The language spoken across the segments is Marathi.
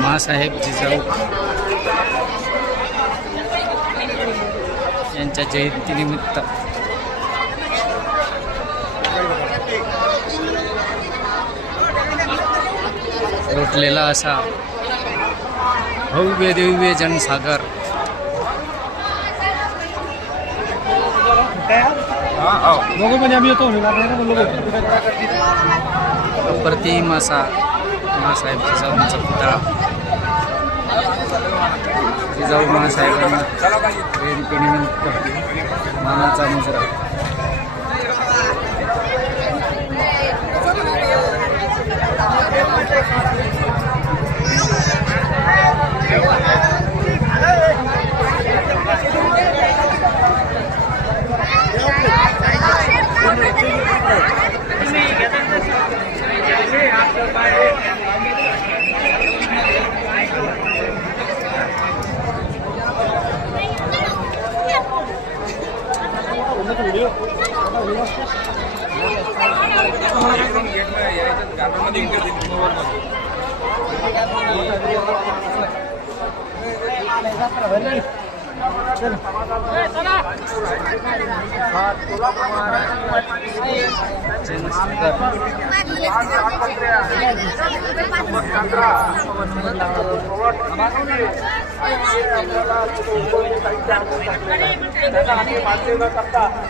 माँसाहेब जिजाऊ यांच्या जयंतीनिमित्त लोटलेला असा भव्य दिव्य जनसागर अप्रतिम असा माँसाहेब जिजाऊंचा पुतळा जिजाऊ माँसाहेबांना जयंतीनिमित्त मानाचा मुजरा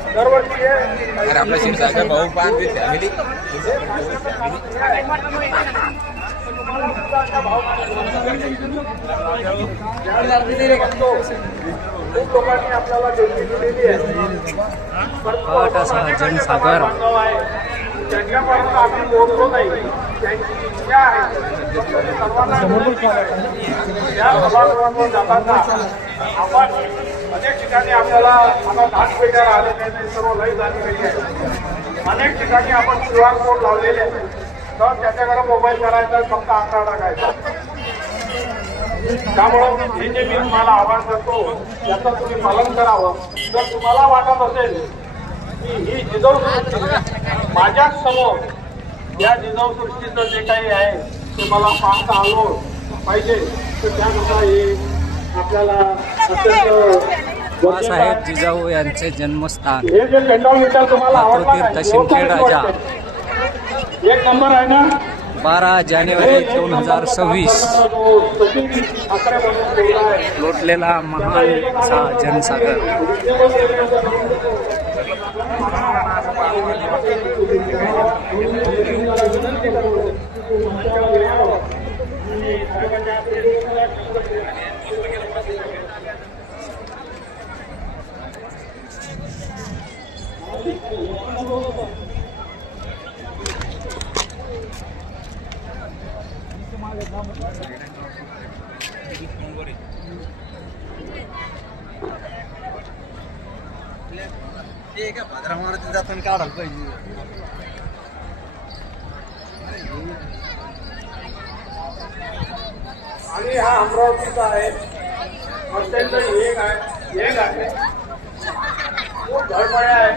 अरे आपला शिवसागर भाऊ पाहते फॅमिली लोकांनी आपल्याला देणगी दिलेली आहे. जनसागर ज्यांच्यापर्यंत आम्ही बोलतो नाही त्यांची इच्छा आहे सर्वांना या सभागृहातून जाताना आपण अनेक ठिकाणी आपल्याला आता घाट पेट्या राहिलेल्या नाही, सर्व लय झालेली आहे. अनेक ठिकाणी आपण QR कोड लावलेले आहे, तर त्याच्याकडे मोबाईल करायचा, फक्त आकडा टाकायचा. त्यामुळे हे जे मी तुम्हाला आवाहन करतो त्याचं तुम्ही पालन करावं. जर तुम्हाला वाटत असेल की ही जिजाऊ सृष्टी माझ्याच समोर या जिजाऊ सृष्टीचं जे काही आहे ते मला पाहता आलो पाहिजे, तर त्यानुसार हे आपल्याला माँसाहेब जिजाऊ यांचे जन्मस्थान हे जे पेंडॉल मीटर तुम्हाला आवडलं शिंदखेडा एक नंबर आहे ना. 12 जानेवारी 2026 लोटलेला महान असा जनसागर जाताना काढायला पाहिजे. आणि हा अमरावतीचा आहे, अत्यंत एक आहे खूप धडपड्या आहे.